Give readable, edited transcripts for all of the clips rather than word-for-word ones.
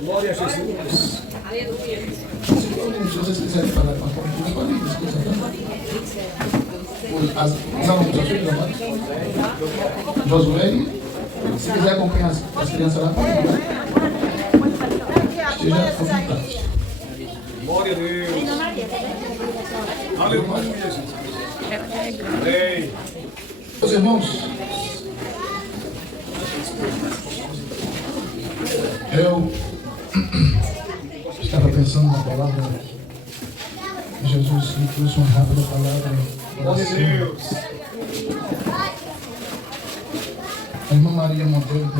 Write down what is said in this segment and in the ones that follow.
Glória a Jesus. Aleluia. Se vocês quiserem falar com a família, podem discutir também. Os alunos aqui, Josué, se quiser acompanhar as crianças lá, pode esteja convidado. Glória a Deus. Aleluia, Jesus. Amém. Meus irmãos, eu estava pensando na palavra de Jesus me trouxe uma rápida palavra. Glória a Deus. A irmã Maria Monteiro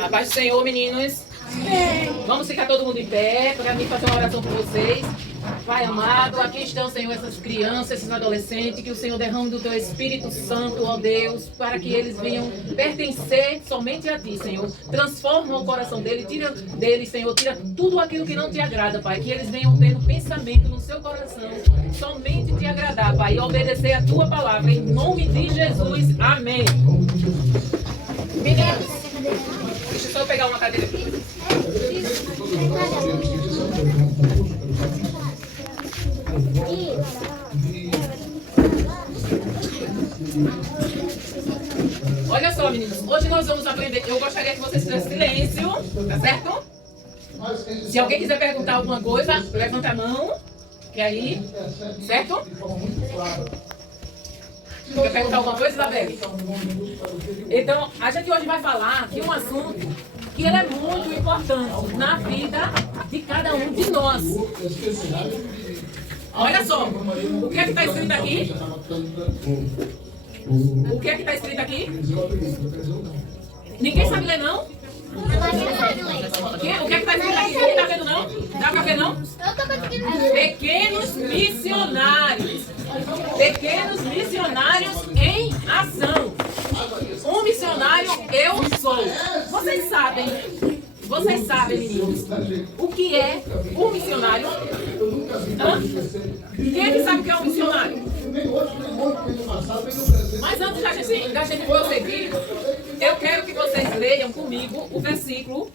A paz do Senhor, meninos. Vamos ficar todo mundo em pé para mim fazer uma oração por vocês. Pai amado, aqui estão, Senhor, essas crianças, esses adolescentes, que o Senhor derrame do Teu Espírito Santo, ó Deus, para que eles venham pertencer somente a Ti, Senhor. Transforma o coração dele, tira dele, Senhor, tira tudo aquilo que não Te agrada, Pai. Que eles venham ter um pensamento no seu coração, somente Te agradar, Pai, e obedecer a Tua palavra, em nome de Jesus. Amém. Meninos, deixa eu só pegar uma cadeira aqui. Olha só, meninos, hoje nós vamos aprender. Eu gostaria que vocês fizessem silêncio, tá certo? Se alguém quiser perguntar alguma coisa, levanta a mão, que aí, certo? Quer perguntar alguma coisa, Isabelle? Então, a gente hoje vai falar de um assunto que ele é muito importante na vida de cada um de nós. Olha só, o que é que está escrito aqui? O que é que está escrito aqui? Ninguém sabe ler, não? O que é que está escrito aqui? Ninguém está vendo, não? Dá para ver, não? Pequenos missionários. Pequenos missionários em ação. Um missionário eu sou. Vocês sabem, meninos, o que é um missionário? Hã? Quem é que sabe o que é um missionário? Mas antes da gente prosseguir, eu quero que vocês leiam comigo o versículo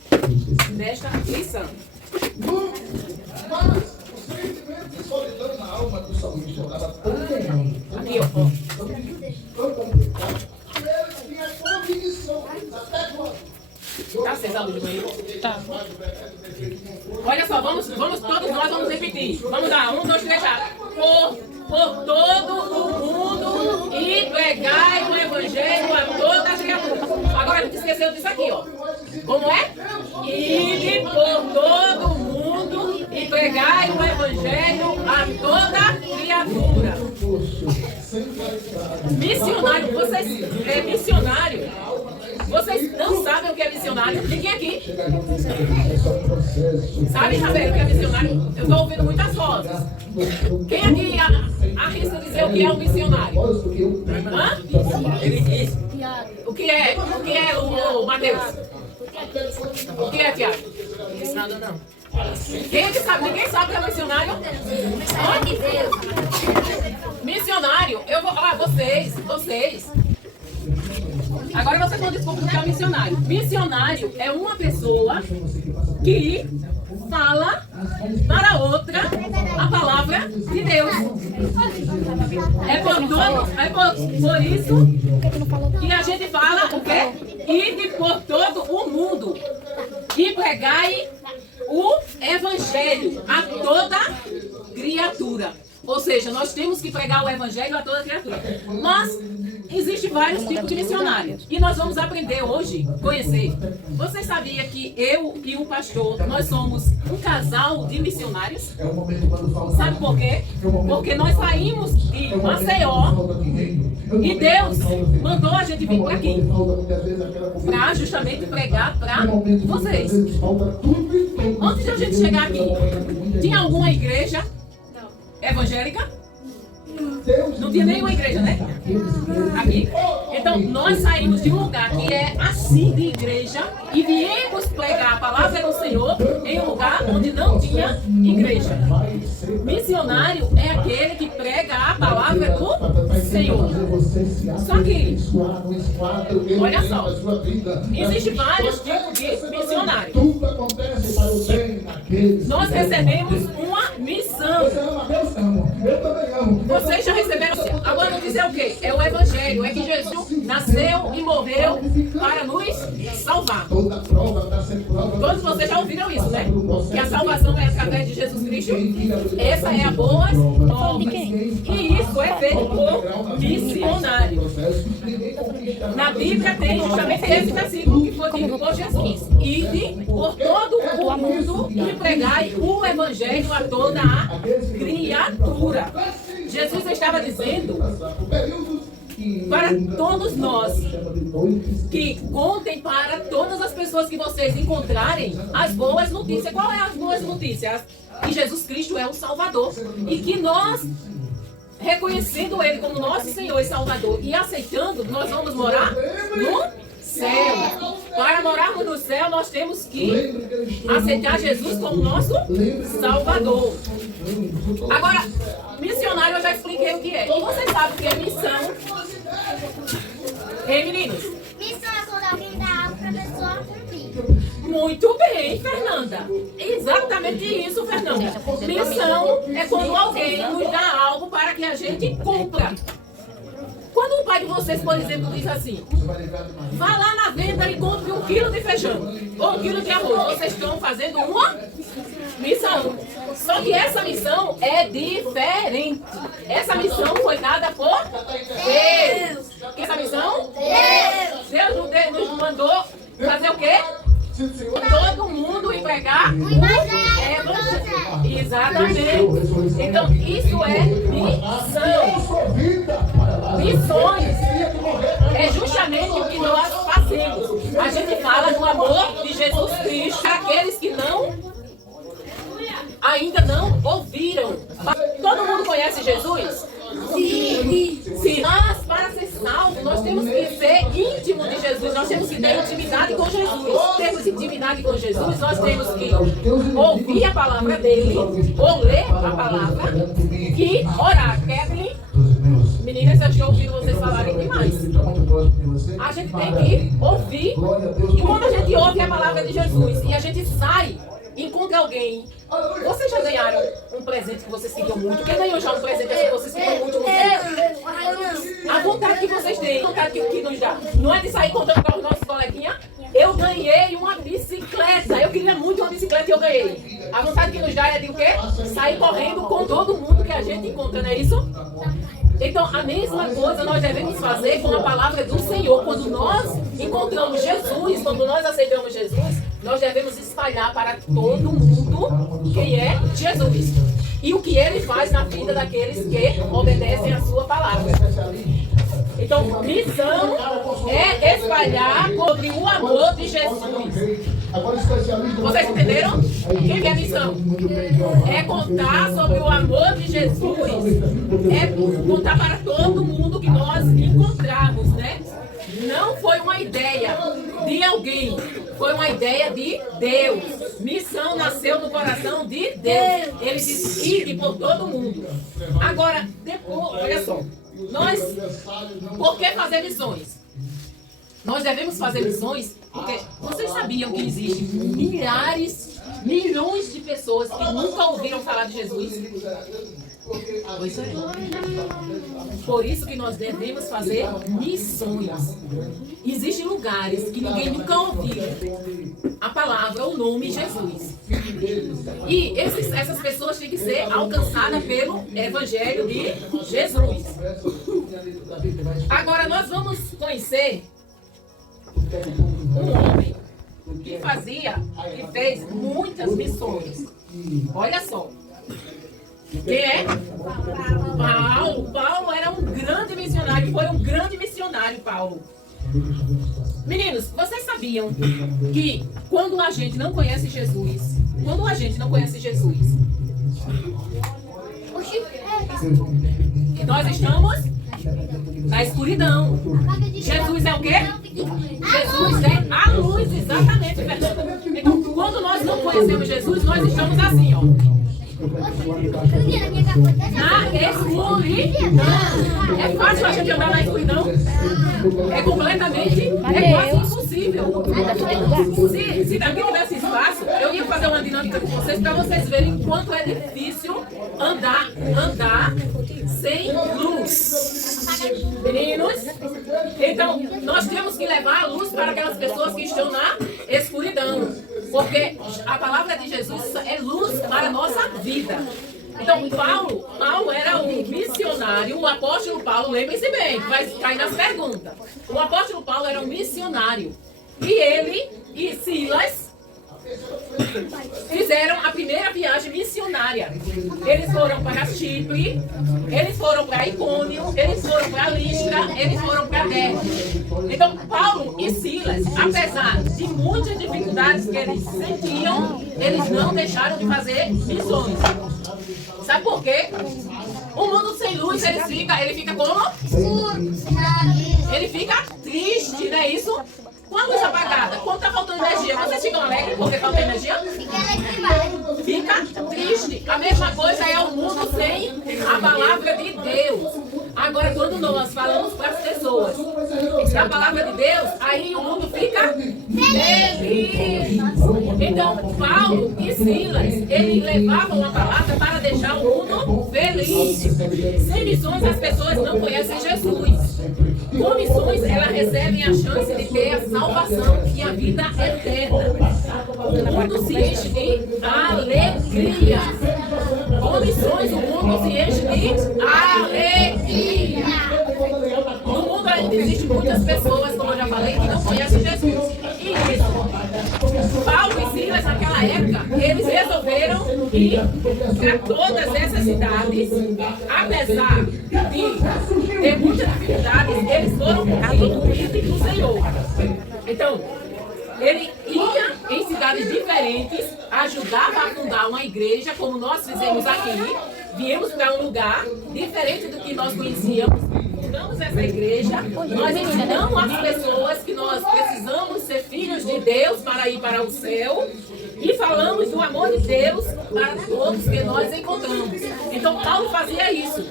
desta lição. Mas o sentimento de solidão na alma do salmista estava tão comum. Aqui, ó. Tão complicado. Ele tinha convicção até quando? Tá acesa a luz do banheiro? Tá. Olha só, todos nós vamos repetir. Vamos lá, 1, 2, 3, 4. Por todo o mundo e pregai o evangelho a todas as criaturas. Agora a gente esqueceu disso aqui, ó. Como é? Ide por todo o mundo e pregai o evangelho a toda criatura. Missionário, missionário. Vocês não sabem o que é missionário? Ninguém aqui. Sabe, Isabel, o que é missionário? Eu estou ouvindo muitas vozes. Quem aqui arrisca dizer o que é um missionário? Hã? O que é o Mateus? O que é, Tiago? Nada não. Quem é que sabe? Ninguém sabe o que é missionário? Missionário, eu vou. Vocês. Agora vocês vão descobrir o que é um missionário. Missionário é uma pessoa que fala para outra a palavra de Deus. É por isso que a gente fala o quê? Ide por todo o mundo e pregai o evangelho a toda criatura. Ou seja, nós temos que pregar o evangelho a toda criatura. Mas existem vários tipos de missionários. E nós vamos aprender hoje, conhecer. Você sabia que eu e o pastor, nós somos um casal de missionários? Sabe por quê? Porque nós saímos de Maceió e Deus mandou a gente vir para aqui. Para justamente pregar para vocês. Antes de a gente chegar aqui, tinha alguma igreja evangélica? Não tinha nenhuma igreja, né? Aqui. Então, nós saímos de um lugar que é assim de igreja e viemos pregar a palavra do Senhor em um lugar onde não tinha igreja. Missionário é aquele que prega a palavra do Senhor. Só que, olha só, existem vários tipos de missionário. nós recebemos uma missão. Você ama Deus? Amo. Eu também amo. Vocês já receberam. Agora não dizer o quê? É o Evangelho. É que Jesus nasceu e morreu para nos salvar. Toda prova está sendo prova. Todos vocês já ouviram isso, né? Que a salvação é através de Jesus Cristo. Essa é a boa nova. E isso é feito por missionários. Na Bíblia tem justamente esse versículo que foi dito por Jesus. Ide por todo o mundo e pregai o Evangelho a toda a criatura. Jesus estava dizendo para todos nós que contem para todas as pessoas que vocês encontrarem as boas notícias. Qual é as boas notícias? Que Jesus Cristo é o Salvador e que nós, reconhecendo Ele como nosso Senhor e Salvador e aceitando, nós vamos morar no céu. Para morarmos no céu, nós temos que aceitar Jesus como nosso Salvador. Agora, missionário eu já expliquei o que é. E você sabe o que é missão? Ei, meninos? Missão é quando alguém dá algo para a pessoa cumprir. Muito bem, Fernanda. Exatamente isso, Fernanda. Missão é quando alguém nos dá algo para que a gente cumpra. Quando o pai de vocês, por exemplo, diz assim: vá lá na venda e compre 1 quilo de feijão ou 1 quilo de arroz, vocês estão fazendo uma missão. Só que essa missão é diferente. Essa missão foi dada por Deus. Essa missão? Deus nos mandou fazer o quê? Todo mundo e pregar o Evangelho. Exatamente. Então, isso é missão. Missões é justamente o que nós fazemos. A gente fala do amor de Jesus Cristo para aqueles que ainda não ouviram. Todo mundo conhece Jesus? Sim. Mas para ser salvo, nós temos que ser íntimo de Jesus. Nós temos que ter intimidade com Jesus. Temos intimidade com Jesus, nós temos que ouvir a palavra dele, ou ler a palavra e orar. Kevin, meninas, eu tinha ouvido vocês falarem demais. A gente tem que ouvir. E quando a gente ouve a palavra de Jesus e a gente sai, encontra alguém. Vocês já ganharam um presente que vocês queriam muito? Quem ganhou já um presente que vocês queriam muito? A vontade que vocês têm, a vontade que nos dá. Não é de sair contando para os nossos coleguinhas. Eu ganhei uma bicicleta. Eu queria muito uma bicicleta e eu ganhei. A vontade que nos dá é de o quê? Sair correndo com todo mundo que a gente encontra, não é isso? Então, a mesma coisa nós devemos fazer com a palavra do Senhor. Quando nós encontramos Jesus, quando nós aceitamos Jesus, nós devemos espalhar para todo mundo quem é Jesus. E o que Ele faz na vida daqueles que obedecem a sua palavra. Então, missão é espalhar sobre o amor de Jesus. Vocês entenderam? Quem é a missão? É contar sobre o amor de Jesus. É contar para todo mundo que nós encontramos, né? Não foi uma ideia de alguém, foi uma ideia de Deus. Missão nasceu no coração de Deus. Ele disse: ide por todo mundo. Agora, depois, olha só, por que fazer missões? Nós devemos fazer missões porque vocês sabiam que existem milhões de pessoas que nunca ouviram falar de Jesus? Pois é. Por isso que nós devemos fazer missões. Existem lugares que ninguém nunca ouviu a palavra, o nome Jesus. E essas pessoas têm que ser alcançadas pelo Evangelho de Jesus. Agora nós vamos conhecer um homem que fez muitas missões. Olha só. Quem é? Paulo. Paulo era um grande missionário, foi um grande missionário, Paulo. Meninos, vocês sabiam que quando a gente não conhece Jesus, nós estamos na escuridão. Jesus é o quê? Jesus é a luz, exatamente, Fernanda. Então, quando nós não conhecemos Jesus, nós estamos assim, ó. Na escuridão. É fácil a gente andar na escuridão? É completamente, é quase impossível. Se daqui tivesse espaço, eu ia fazer uma dinâmica vida com vocês para vocês verem quanto é difícil andar sem luz. Meninos, então nós temos que levar a luz para aquelas pessoas que estão na escuridão, porque a palavra de Jesus é luz para a nossa vida. Então, Paulo era um missionário, o apóstolo Paulo, lembrem-se bem, vai cair nas perguntas. O apóstolo Paulo era um missionário. E ele e Silas fizeram a primeira viagem missionária. Eles foram para Chipre, eles foram para Icônio, eles foram para Listra, eles foram para Derbe. Então, Paulo e Silas, apesar de muitas dificuldades que eles sentiam, eles não deixaram de fazer missões. Sabe por quê? O mundo sem luz, ele fica como? Ele fica triste, não é isso? Com a luz apagada, quando está faltando energia, vocês ficam alegres porque falta energia? Fica triste. A mesma coisa é o mundo sem a palavra de Deus. Agora, quando nós falamos para as pessoas a palavra de Deus, aí o mundo fica feliz. Então, Paulo e Silas, eles levavam a palavra para deixar o mundo feliz. Sem missões, as pessoas não conhecem Jesus. Com missões, elas recebem a chance de ter a salvação e a vida eterna. O mundo se enche de alegria. Com missões, o mundo se enche de alegria. No mundo ainda existem muitas pessoas, como eu já falei, que não conhecem Jesus. E isso, Paulo e Silas, naquela época, eles resolveram ir para todas essas cidades, apesar de ter muitas dificuldades, eles foram cumpridos do Senhor. Então, ele ia em cidades diferentes, ajudava a fundar uma igreja, como nós fizemos aqui. Viemos para um lugar diferente do que nós conhecíamos. Fundamos essa igreja, nós ensinamos às pessoas que nós precisamos ser filhos de Deus para ir para o céu. E falamos do amor de Deus para todos que nós encontramos. Então, Paulo fazia isso.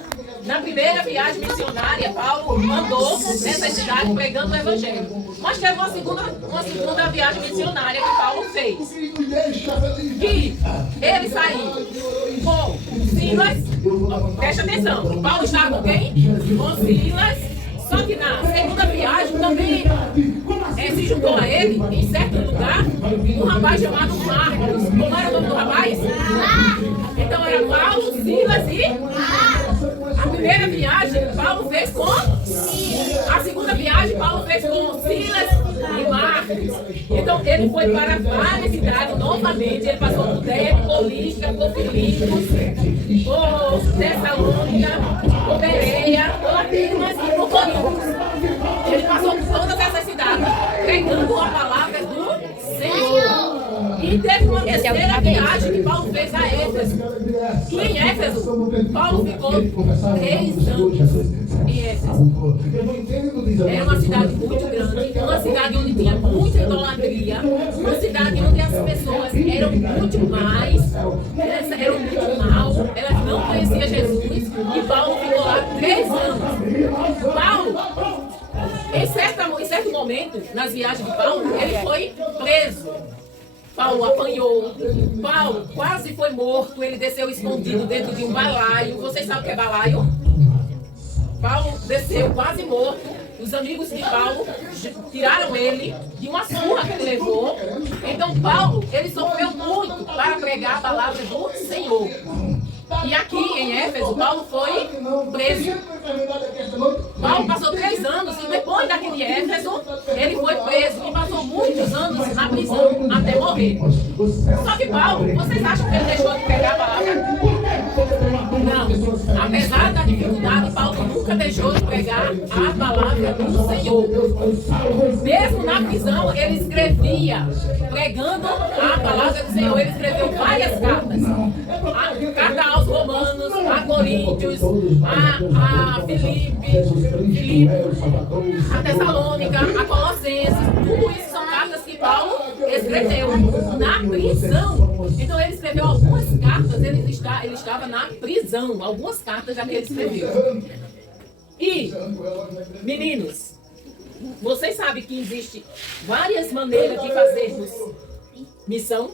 Na primeira viagem missionária, Paulo andou nessa cidade pregando o evangelho. Mas teve uma segunda viagem missionária que Paulo fez. E ele saiu com Silas. Presta atenção, Paulo estava com quem? Com Silas. Só que na segunda viagem também se juntou a ele, em certo lugar, um rapaz chamado Marcos. Como era o nome do rapaz? Então era Paulo, Silas e... A primeira viagem Paulo fez com... A segunda viagem Paulo fez com Silas e Marcos. Então ele foi para várias cidades novamente. Ele passou por Derbe, por Listra, por Filipos, por Tessalônica, por Bereia, por Atenas e por Corinto. Ele passou por todas essas cidades, pregando a palavra do Senhor. E teve uma terceira viagem que Paulo fez a Éfeso. E em Éfeso, Paulo ficou 3 anos em Éfeso. Era uma cidade muito grande, uma cidade onde tinha muita idolatria, uma cidade onde as pessoas eram muito más, elas eram muito mal, elas não conheciam Jesus. E Paulo ficou lá 3 anos. Paulo, em certo momento, nas viagens de Paulo, ele foi preso. Paulo apanhou, Paulo quase foi morto, ele desceu escondido dentro de um balaio. Vocês sabem o que é balaio? Paulo desceu quase morto. Os amigos de Paulo tiraram ele de uma surra que ele levou. Então Paulo, ele sofreu muito para pregar a palavra do Senhor. E aqui em Éfeso, Paulo foi preso. Paulo passou 3 anos e depois daqui de Éfeso, ele foi preso e passou muitos anos na prisão até morrer. Só que Paulo, vocês acham que ele deixou de pregar a palavra? Não. Apesar da dificuldade, Paulo nunca deixou de pregar a palavra do Senhor. Mesmo na prisão, ele escrevia, pregando a palavra do Senhor. Ele escreveu várias cartas. A carta aos Romanos, a Coríntios, a Filipe, a Tessalônica, a Colossenses. Tudo isso são cartas que Paulo escreveu na prisão. Então ele escreveu algumas cartas, ele estava na prisão. Algumas cartas já que ele escreveu. E, meninos, vocês sabem que existem várias maneiras de fazermos missão?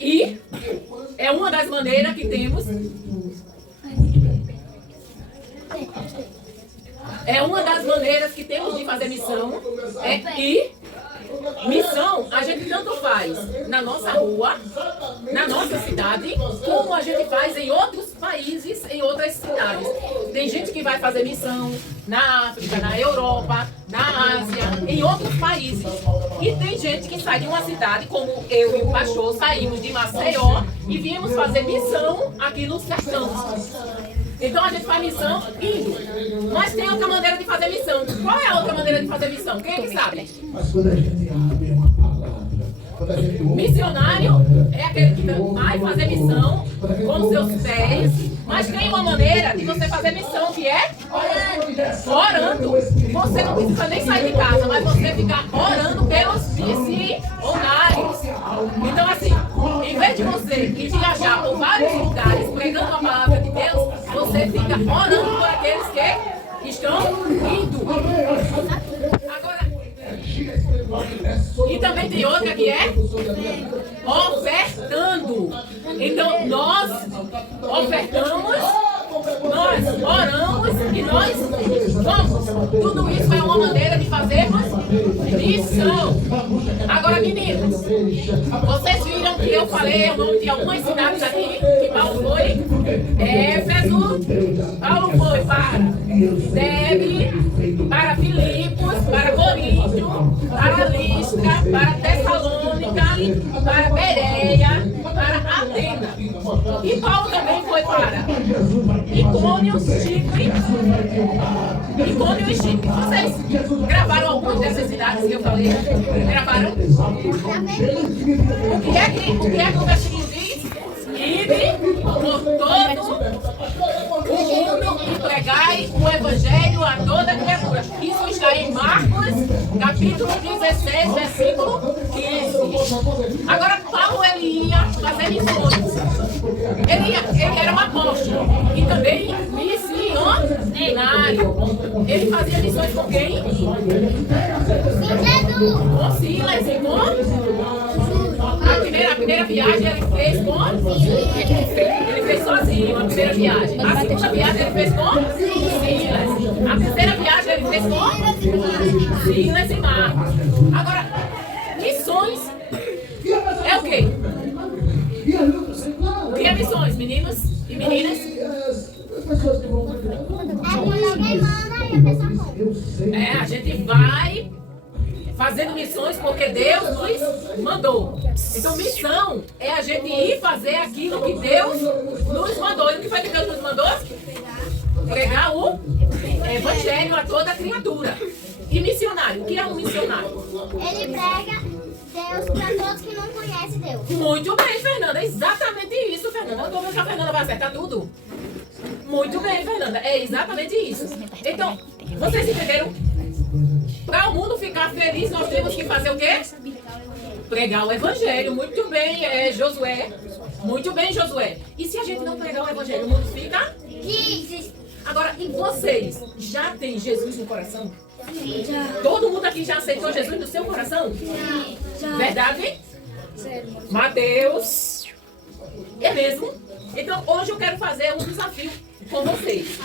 E é uma das maneiras que temos. É uma das maneiras que temos de fazer missão. E missão a gente tanto faz na nossa rua, na nossa cidade, como a gente faz em outros países, em outras cidades. Tem gente que vai fazer missão na África, na Europa, na Ásia, em outros países. E tem gente que sai de uma cidade, como eu e o pastor saímos de Maceió e viemos fazer missão aqui no sertão. Então a gente faz missão indo. Mas tem outra maneira de fazer missão. Qual é a outra maneira de fazer missão? Quem é que sabe? Mas quando a gente abre uma palavra, quando a gente ouve Missionário é aquele que vai fazer missão com seus pés. Mas tem uma maneira de você fazer missão que é orando. Você não precisa nem sair de casa, mas você ficar orando pelos missionários. Então assim, em vez de você ir viajar por vários lugares pregando a palavra de Deus, você fica orando por aqueles que estão indo. Agora, e também tem outra que é ofertando. Então nós ofertamos, nós oramos e nós vamos. Tudo isso é uma maneira de fazermos missão. Agora, meninos, vocês viram que eu falei o nome de algumas cidades aqui que Paulo foi? Éfeso, Paulo foi para Derbe, para Filipos, para Coríntio, para Listra, para Tessalônica, para Bereia, para Atenas. E Paulo também foi para Icônio, Chipre. Icônio e Chipre. Vocês gravaram algumas dessas cidades que eu falei? Gravaram? O que é que o versículo diz? Ide por todo o mundo e pregai o evangelho a toda criatura. Isso está em Marcos, capítulo 16, versículo 15. Agora, Paulo ele ia fazer missões. Ele era um apóstolo e também missionário. Ele fazia missões com quem? Com Silas e com... A primeira viagem ele fez com... Ele fez sozinho a primeira viagem. A segunda viagem ele fez com Silas. A terceira viagem ele fez com Silas e Marcos. Agora, missões é o quê? O que é missões, meninos e meninas? A gente vai fazendo missões porque Deus nos mandou. Então, missão é a gente ir fazer aquilo que Deus nos mandou. E o que foi que Deus nos mandou? Pregar o evangelho a toda criatura. E missionário, o que é um missionário? Ele prega Deus para todos que não conhecem Deus. Muito bem, Fernanda. É exatamente isso, Fernanda. Eu tô vendo que a Fernanda vai acertar tudo. Muito bem, Fernanda. É exatamente isso. Então, vocês entenderam? Para o mundo ficar feliz, nós temos que fazer o quê? Pregar o evangelho. Muito bem, Josué. Muito bem, Josué. E se a gente não pregar o evangelho, o mundo fica? Agora, e vocês já têm Jesus no coração? Já. Todo mundo aqui já aceitou Jesus no seu coração? Já. Verdade? Sério. Mateus. É mesmo? Então, hoje eu quero fazer um desafio com vocês.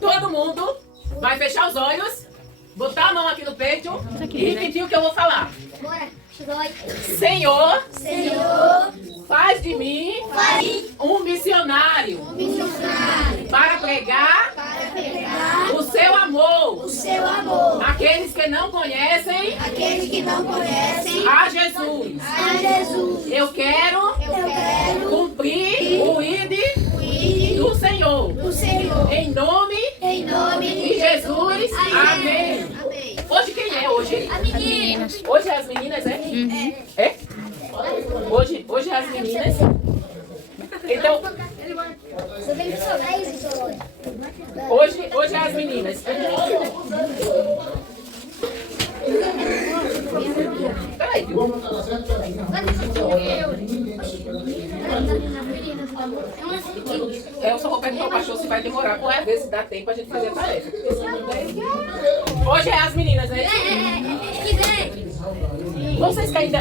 Todo mundo vai fechar os olhos, botar a mão aqui no peito e repetir o que eu vou falar. Senhor, faz de mim um missionário para pregar o seu amor àqueles que não conhecem a Jesus. Eu quero cumprir o ID do Senhor. Em nome de Jesus. Amém. Hoje quem é hoje? As meninas. Hoje é as meninas, é? Uhum. É? Hoje é as meninas. Então, hoje é as meninas. Peraí. Eu só vou perguntar ao pastor se vai demorar para ver se dá tempo a gente fazer a tarefa. Hoje é as meninas, né?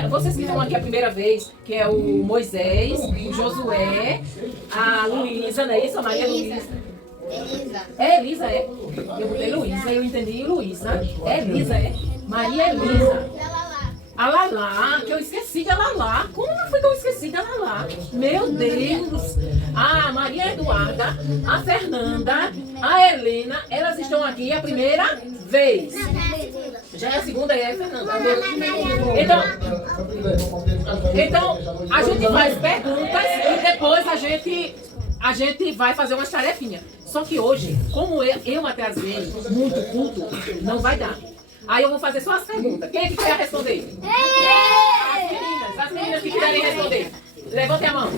vocês que estão aqui a primeira vez, que é o Moisés, o Josué, a Luísa, não é isso? A Maria Luísa. Elisa. É Elisa, é? Eu botei Luísa, eu entendi Luísa. É Elisa, é? Maria Elisa. A Lalá, que eu esqueci da Lalá. Como foi que eu esqueci da Lalá? Meu Deus! A Maria Eduarda, a Fernanda, a Helena, elas estão aqui a primeira vez. Já é a segunda, é a Fernanda. Então, a gente faz perguntas e depois a gente vai fazer umas tarefinhas. Só que hoje, como eu atrasei muito culto, não vai dar. Aí eu vou fazer só as perguntas. Quem é que quer responder? As meninas que quiserem responder. Levante a mão.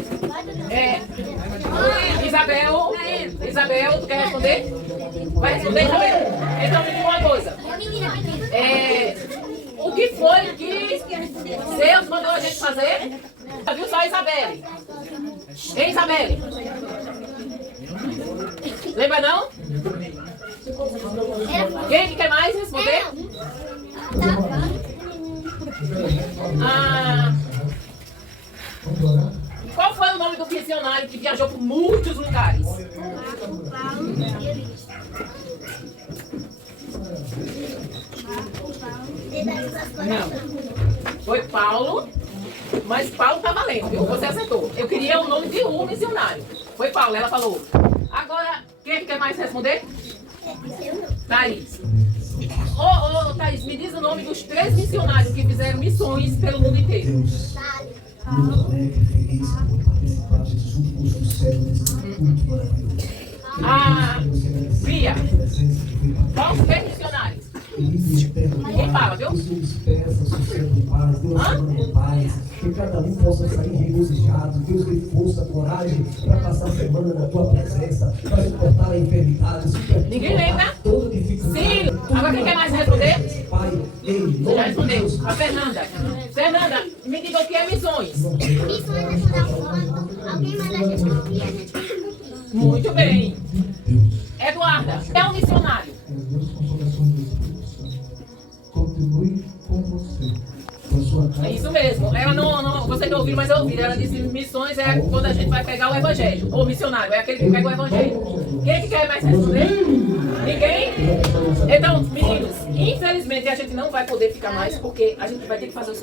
Isabel, tu quer responder? Vai responder, Isabel? Então me diga uma coisa. O que foi que Deus mandou a gente fazer? Viu só a Isabelle? Ei, Isabelle? Lembra não? Quem que quer mais responder? Qual foi o nome do missionário que viajou por muitos lugares? Não. Foi Paulo, mas Paulo tá valendo, viu? Você acertou. Eu queria o nome de um missionário. Foi Paulo, ela falou. Agora, quem quer mais responder? Thaís. Thaís, me diz o nome dos 3 missionários que fizeram missões pelo mundo inteiro. Deus, muito alegre, feliz por participar desses últimos do céu, desse culto maravilhoso. Bia, qual os 3 missionários? Quem fala, viu? Deus despeça, sossego em paz, Deus semana em paz, que cada um possa sair regozijado, Deus dê força, coragem para passar a semana na tua presença, para suportar a enfermidade. Ninguém lembra? Sim. Agora quem quer mais responder? Pai, em Já nome de respondeu. Deus. A Fernanda. Fernanda, me diga o que é missões. Missões é quando alguém manda a gente ouvir e a gente vai cumprir. Muito bem. Eduarda, é um missionário. Deus, consolação do Espírito Santo, continue com você, com a sua casa. É isso mesmo. Ela não, você não ouviu, mas eu ouvi. Ela disse missões é quando a gente vai pegar o evangelho. Ou missionário, é aquele que pega o evangelho. Quem é que quer mais responder? Ninguém? Então, meninos, infelizmente a gente não vai poder ficar mais porque a gente vai ter que fazer o